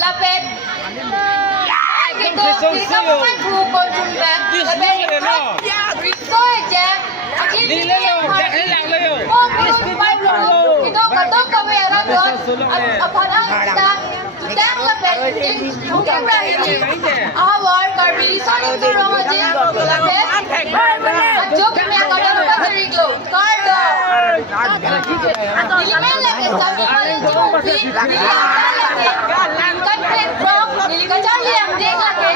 lapet gitu kita main buku jumlah lapet itu aja akhirnya itu kata kamera tuh apa kita sedang lapet mungkin berarti awal karbi sorry itu orang aja lapet jok yang ada apa dari itu kardo ini mana kesami paling cuma Nili kacali yang dia lagi,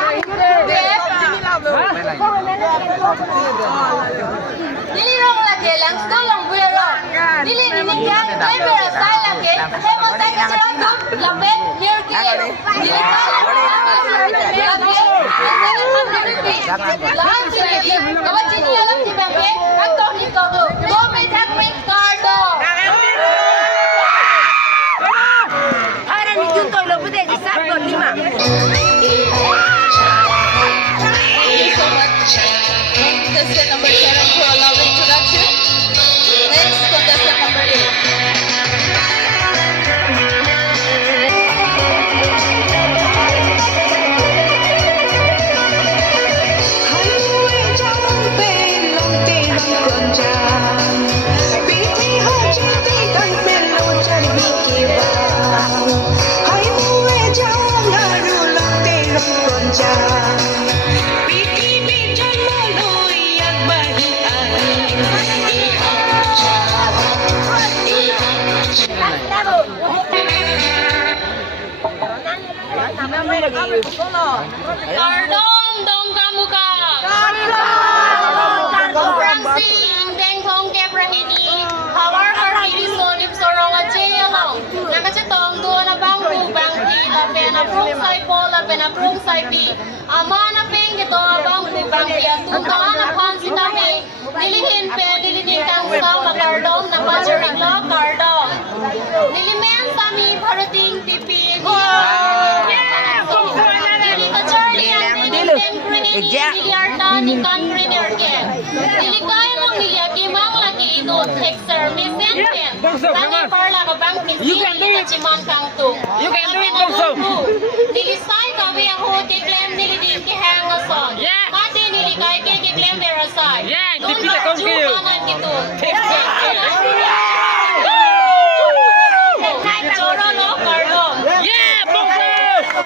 Nili rong lagi, langsung long bulan. Nili kan, saya berasa lagi, saya mau saya kerja tu, lapet mirki, Nili lahan sini, kalau sini alam di bangke, atau ni kau, dua meter ming kardo. Contestant number 7 for a love introduction. Next, contestant number 8. Kardong Dongkamokam. Prangsing Dengkong Keprahini. Hawar Karbi Sonip Sorong Along. Nakacetong doon na bangku bangki. Lapen aprung sai po, lapen aprung sai pi. Amana ping ito bangku bangki. Tuntaan na pansi kami. Nilihin pe, nilihin kang sa makardong na majoring law kardong. Nilimen kami parating tipin. You can do it. You can do it, Bongso. Nilisay kami ang hote claim nilidin ki hang ason. Yeah. Mati nilikay ki claim verasay. Yeah. Dipila kong kayo. Choro no Carlo. Yeah, Bongso.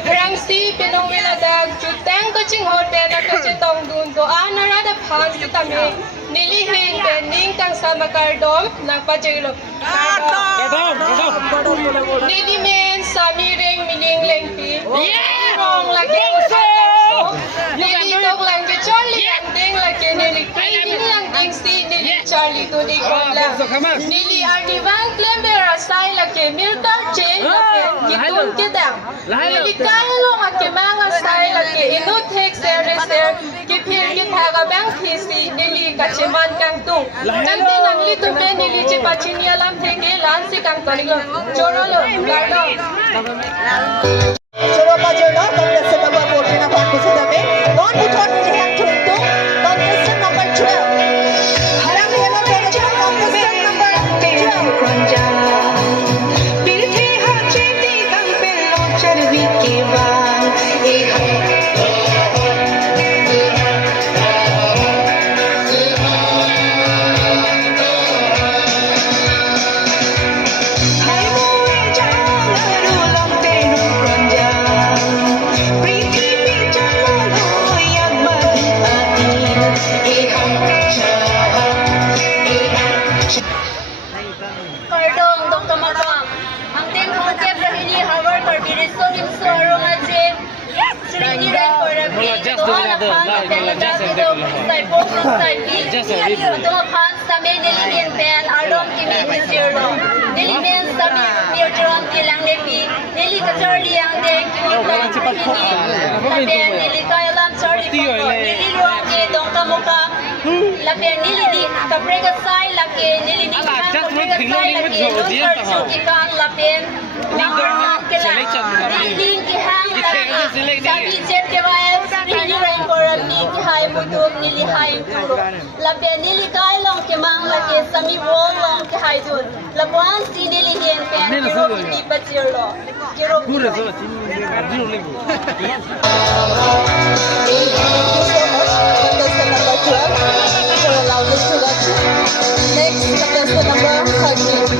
Prangsing pinong minadag juteng kucing hotel na kacetong dundo anarada pang kitami nilihin bening kang sa makardom ng pajilo nilimen sa miring miling lengpi nilirong lagi nilitong lang di Charlie ang ding lagi nilikay din lang ding si nili Charlie tulikong lang nili arnivang klembera say lagi miltar chain kitun kitang nilikalo nga kimanga say lagi inutek ser kipir kitaga bang kisi nili kachiman kang tung nanti nang litong ben nili chipachinya lam teke lansi kang toliglo chorolo gardo choro pajolo contestant number 14 ang pagkusadami non buton nilihang tulong contestant number 12 harang hello contestant number 12 Just do it. Just do Lapian nili di kabrega sai laki nili di kabrega sai laki nusar suki kan lapian nang kela nili ki hang sabi ZKYF Dongkamokam koram ni ki hai mutuk nili hai turo lapian nili kai long ki mang laki sami wall long ki hai dun lapuan si nili hien pen kiro ki bachir lo kiro Next, contestant number 13.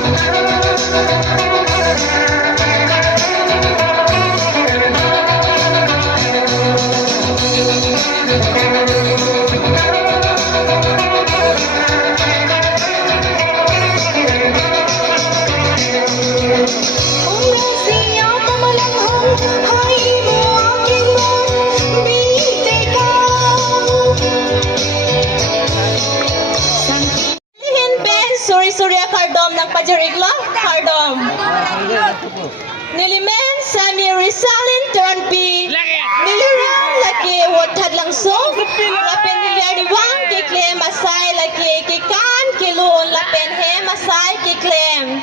Surya Kardom ng Pajarigla, Kardom. Nilimen Sami Risalin Turanpi. Niliran lagi wotad langsung. Lapen niliariwang kiklem masay lagi kikan kilun lapen he masay kiklem.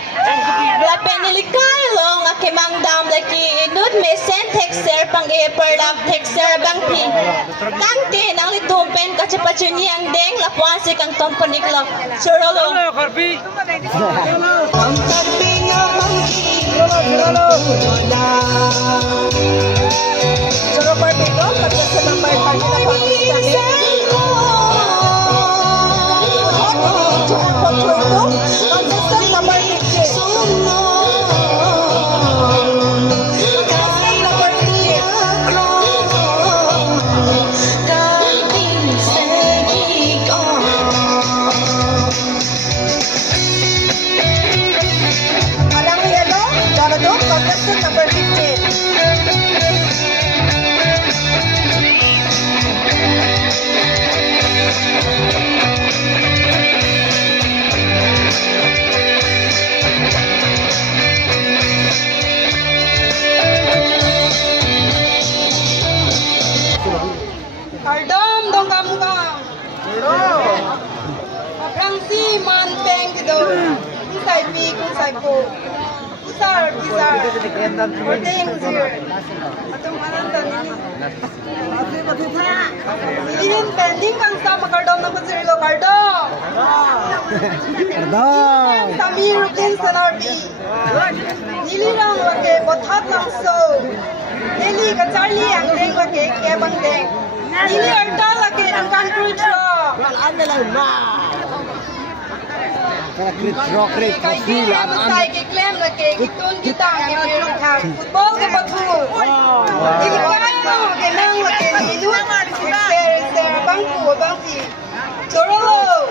Lapen nilikay long akimang dam lagi inut mesen texter pang perlap texter bang pi. Tangti nang litumpen kacepat yang deng lapuan si kang tomponiklo. Surolo. Hello, Karbi. Juro Barbito, pagkasa ng Barbito na Kardom Dongkamokam. Prangsi man peng gitu. Isai pi kusai po. Isar. Ordeng sir. Atong anantan ini. Irin pending kang sama kardom ng pasirilo kardom. Sami rutin sanarbi. Nilirang lake bothat lang so. Nili ka Charlie ang deng lake kebang deng. Nili arta lake ang country truck. Masay kiklem lake kitun kita ang ipirong tag. Football ke patu. Nili kaya mo kenang lake nidu. Ser bangsi. Sorolo.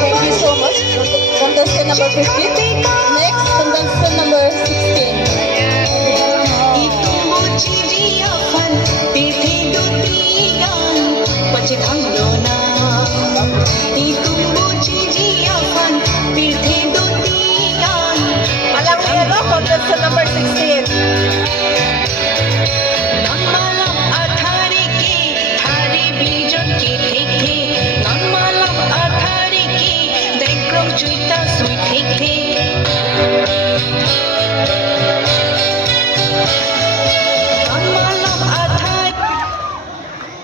Thank you so much. Contestant number 15. Next, contestant number 16. Alang yelo, contestant number 16.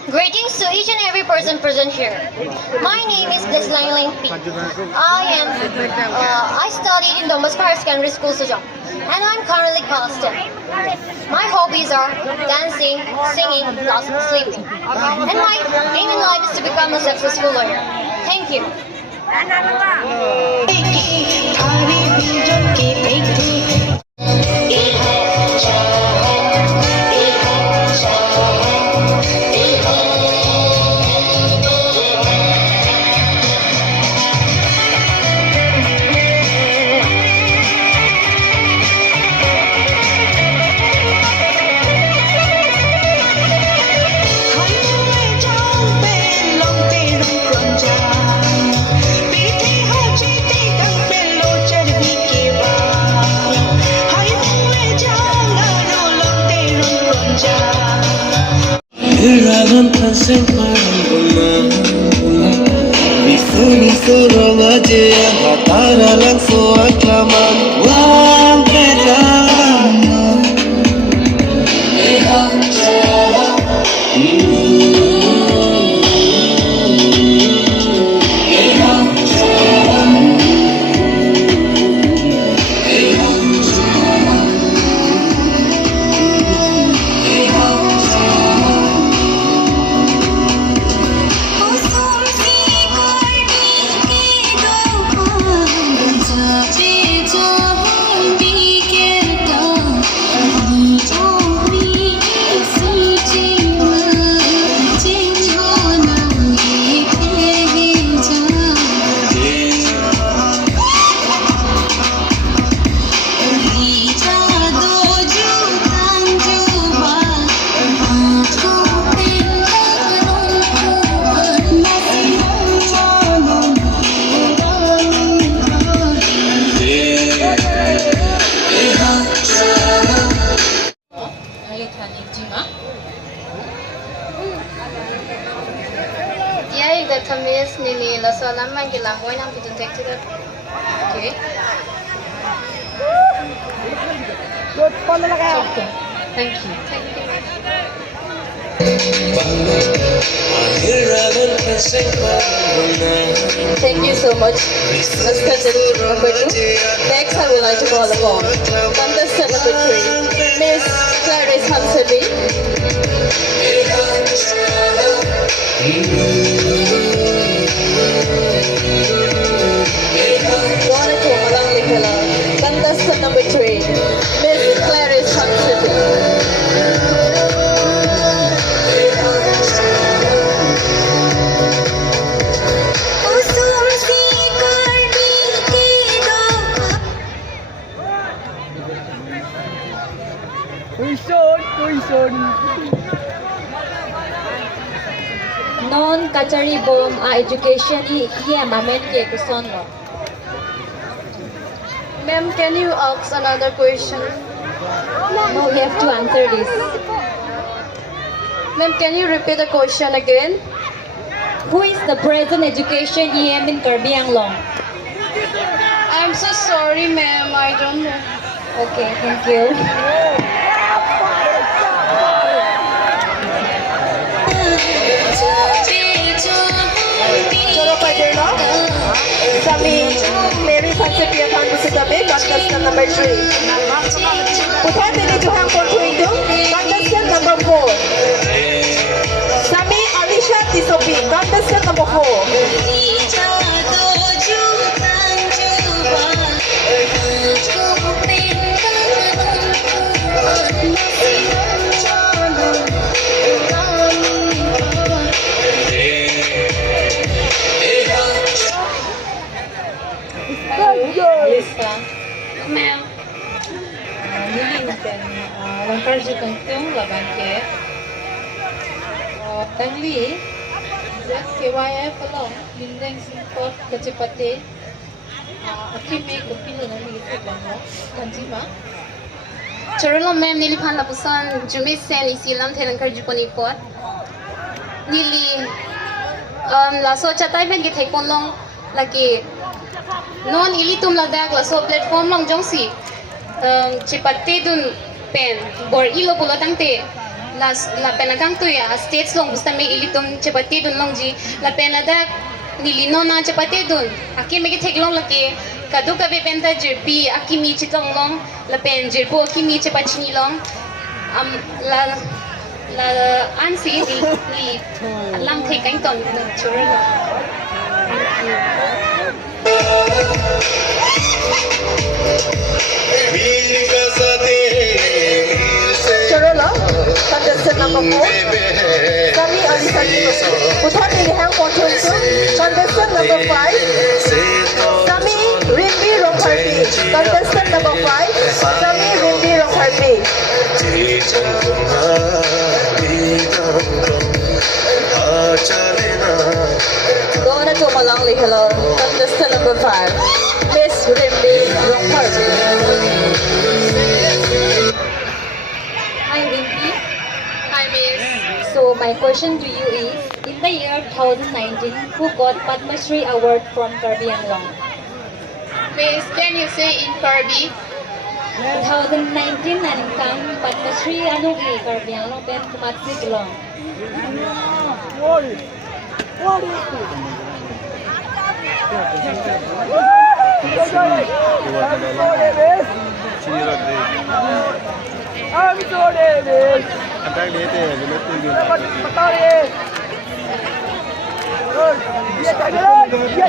Greetings to each and every person present here. My name is Deslain P. I studied in the West Karbi Secondary School, Sejong, and I'm currently class 10. My hobbies are dancing, singing, plus sleeping. And my aim in life is to become a successful lawyer. Thank you. Yeah, the Tamis Nini, La Salaman, Gilamoy, and to detect it. Okay. Thank you. Thank you so much. Contestant number 2. Next, I would like to call upon contestant number 3, Miss Clarice Hanselby. Contestant number 3, Miss Clarice Hanselby. Non kachari bom a education ye mamen ke kuson lo. Ma'am, can you ask another question? No, we have to answer this. Ma'am, can you repeat the question again? Who is the present education EM in Karbi Anglong? I'm so sorry, ma'am. I don't know. Okay, thank you. चलो पढ़े ना समी मेरी सबसे प्रिय खान से कभी contestant number 3 उठा देने जो हम पढ़ेंगे contestant number 4 समी Alisha तिसोपी contestant number 4 Lisa. Mel. Nili natin langkar sa kantong laban ke. Tangli ZKYF Dongkamokam lindeng simpot kecepate. Akime kupilo na liit lang mo. Kanjima. Chorolo ma'am nili phan lapusan jumis sen isilam thelan kar juponi pot nili la so chatai ben ki thekon long laki non ili tum la dak la so platform long jongsi chipate dun pen bor ilo bulo tangte la penakang tu ya states long busta me ili tum chipate dun long ji la penadak nili no na chipate dun akime ki theklong laki kadu kabe penta jirpi akimi chitong long la pen jirpo akimi chipachini long la ansi ni lam thei kain ton chura lo Chorola, contestant number 4 Sami Alisani उठा देने हैं contestant number 5 Sami Rimbi Rongharbi contestant number 5 Sami Rimbi Rongharbi Dona Tumalang Hello contestant number 5 Miss Rimbi Rongharbi Hi, Rimpi. Hi Miss So my question to you is, in the year 2019 who got Padma Shri Award from Karbi Anglong. Miss, can you say in Karbi? 2019 nan kang Padma Shri anu i Karbi Anglong ben kumat si Gelong.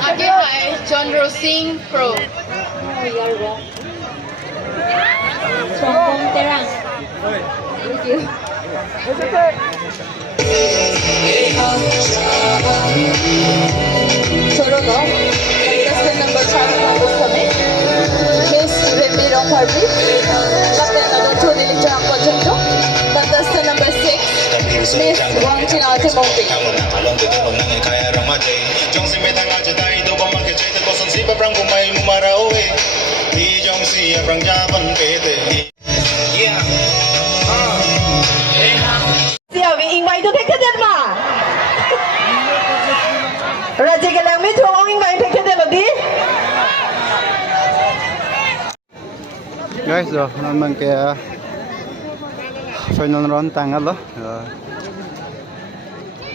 Ate hai, Chandra Singh Pro. Oh, you are wrong. Chompong terang. Thank you. Choro no, contestant number 5 nandun kami. Miss Remiro Karbi. Captain nandun Chori Lichang Kochento. Contestant number 6, Miss Wang Chinate Mongpi. Siya ingway do kekeden ma. Raja gelang mi thong ingway kekeden lodi. Guys, so naman kaya final round tanggal lo.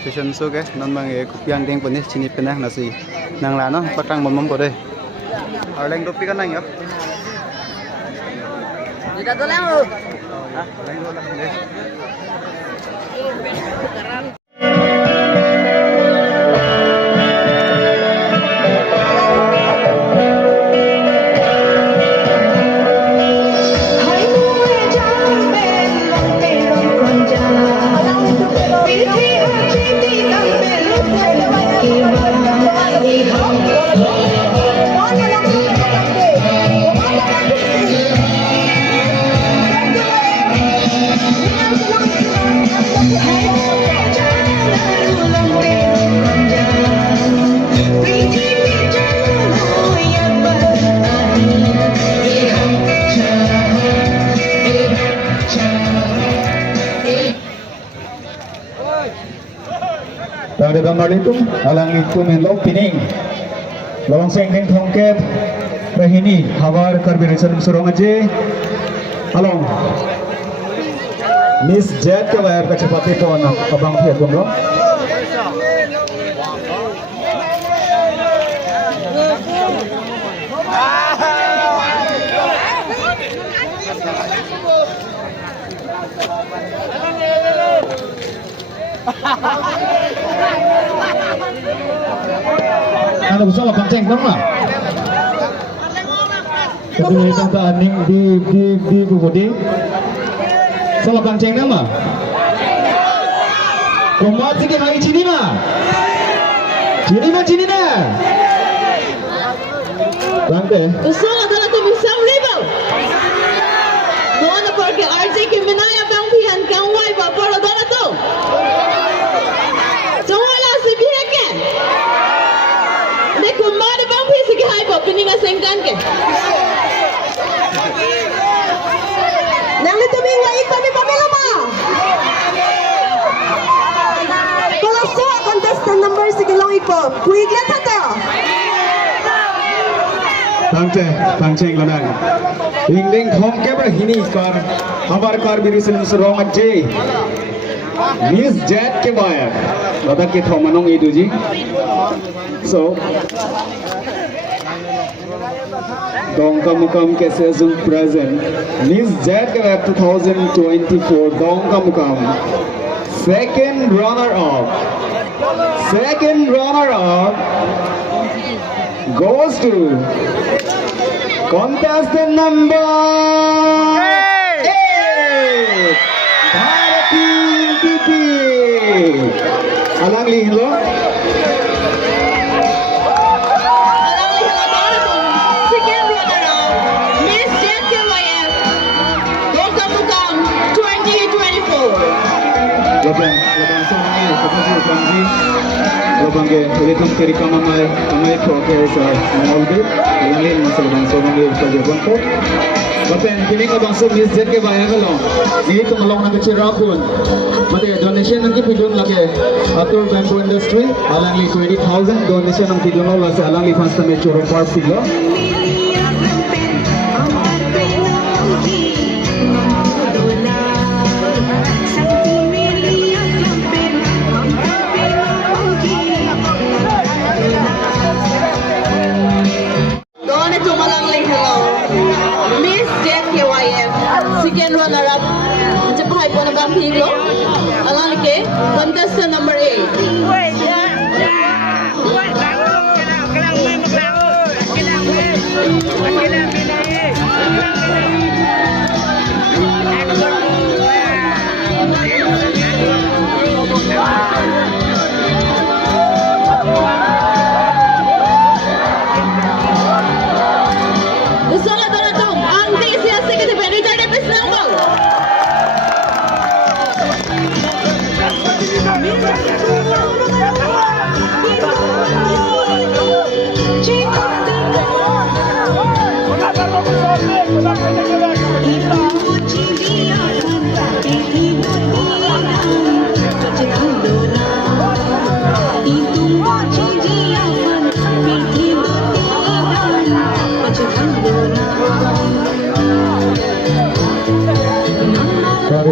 Session so guys, naman kupiang ding punis chinipin na nasi nang lano patang momom ko deh. Arleng topi kan nang yo. Tidak tu lang oh. Ah, arleng do lang deh. Dari Bangor itu alang itu menlok pining lawang sengkeng thongket rahini habar Karbi reserve surong aje along Miss ZKYF kacepati to anak abang pihak gomlo Ano gusto mo pang-check naman? Kasi isang taaning di bukudi. Salah pang-check naman? Kumat sige magi chini ma. Chini na. Bangte. Gusto nga dala to misang ribaw. Doon na porque RJ Kiminaya bang pihan kang way ba para dala to. Wala si biheke. Leku mada bang pi sige hay ba pininga sengkan ke. Nang ito may way kami pamela ma. Kalau so contestant number sige long iko. Kuiglet hata. Pang-check lanang. Ingling thongke ba hini kar habar Karbi reserve surong aje. Miss ZKYF Lada ke thomanong iduji. So Dongkamokam ke season present Miss ZKYF 2024 Dongkamokam second runner up goes to contestant number 8 Bharati PP alang lihin lo Second runner-up, Miss ZKYF Dongkamokam 2024. Lepas bangge ini tuh kiri kanan mai progress all bit ini masih bang so bangge pada bangko bapen kini ka bang so Miss ZKYF Anglong ini tuh melong nak cerah pun mate donation nang pidun lage atur bamboo industry alangli 20,000 donation nang pidun lo sa alangli fans tame choro par pilo Miss ZKYF second runner up Japai Ponagam Hilo Alalike contestant number 8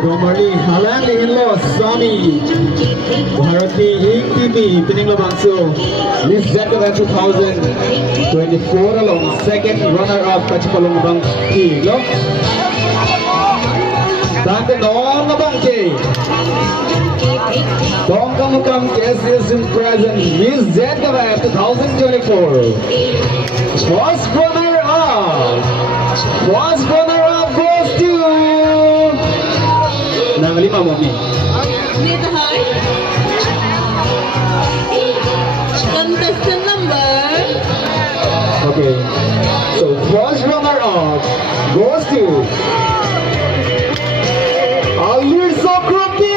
Domari halang lihinlo Sami Bharati ATP pining lo bangso Miss ZKYF 2024 along second runner up kachpalong bang lo Tante non na bangke Dongkamokam guest is in present Miss ZKYF 2024 first runner up goes to Nangalima mami. Dito hai contestant number Okay. So first runner up goes to Alir Sokrupi.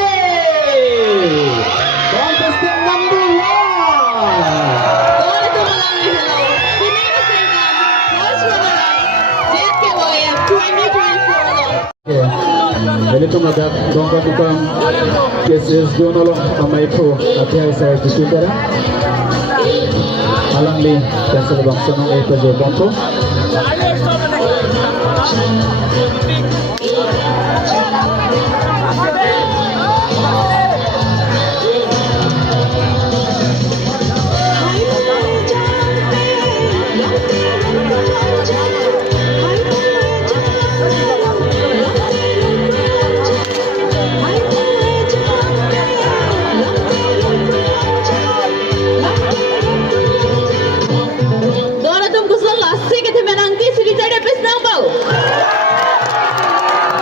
Contestant number 1. Dito malang hello Pinaka first runner up ZKYF 2024 Jadi tu magat Dongkamokam cases dono long amai pro atyai saya disutara alangli cancel bang sonong itu je bangko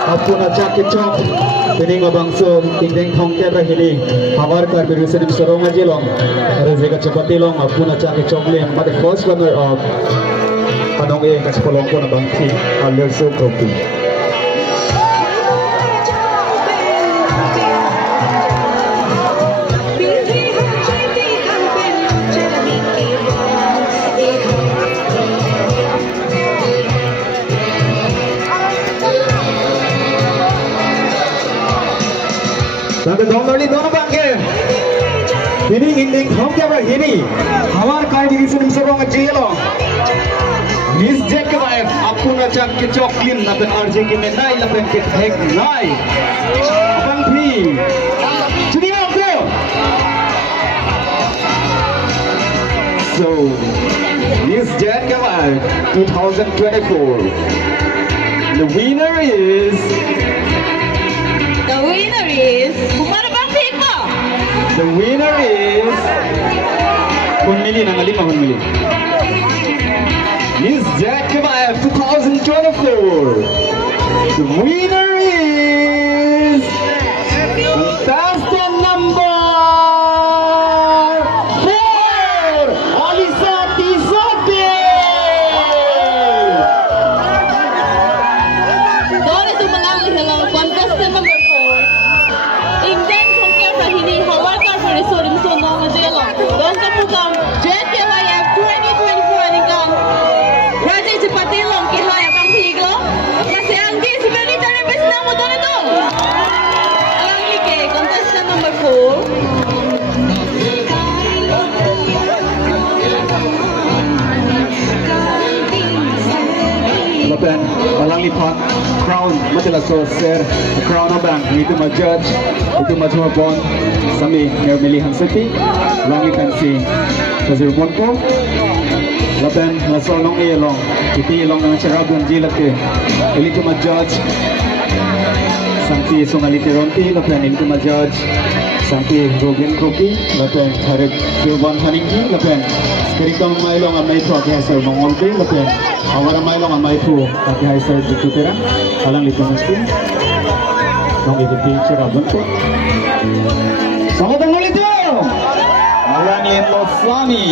Apuna jacket chop pining mabangso tingdeng thongke rahini Hawar Karbi Anglong Sorong Ajilong Rezeka Chapati long apuna jacket chop le but the first runner up anong e kachpolong ko na bangki Alir Sokrupi Tante Domali dono bangke. Ini ingin thongke rahini Hawar Karbi Sorong Ajilong Miss ZKYF apuna jacket chop clean na ben RJ ki menai la ben ke hek nai abang thi chini mo ko So Miss ZKYF 2024 the winner is Kumara bang Piko The winner is Kunmili nangalima kunmili Miss ZKYF 2024 The winner is contestant number 4 Alisa Tisote Dore tu malang hello contestant number 4 Ingden Kongkya Rahini Hawar Karbi Anglong Sorong Ajilong Dongkamokam Laban walang lipat crown matila so sir crown abang itu ma judge itu ma cuma bon sami ngayon milihan city long likan si Pasir Monko Laban nasol nong ilong iti ilong ng charabon jilat ke itu ma judge sampai sungaliti ronti laban itu ma judge sampai rogen kopi laban tarik dewan haningki laban sekarang kamu mailong amai tu akhir hasil mengolpi laban awal mailong amai tu akhir hasil itu terang alang itu mesti nong itu charabon tu sama dengan itu Marani Losani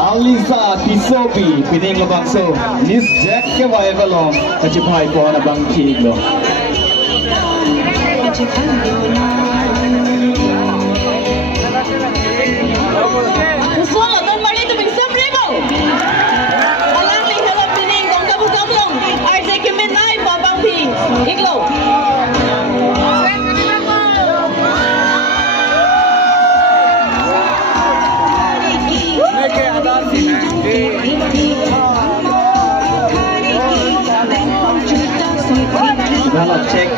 Alisa Tisobi pining labangso Miss ZKYF Anglong kacipai ko na bang kiniglo Susuan Don Marlito Bigsam Ribo. Alang lihat pining Dongkamokam long. RJK Minay Babang Ping. Iglo. Dalam cek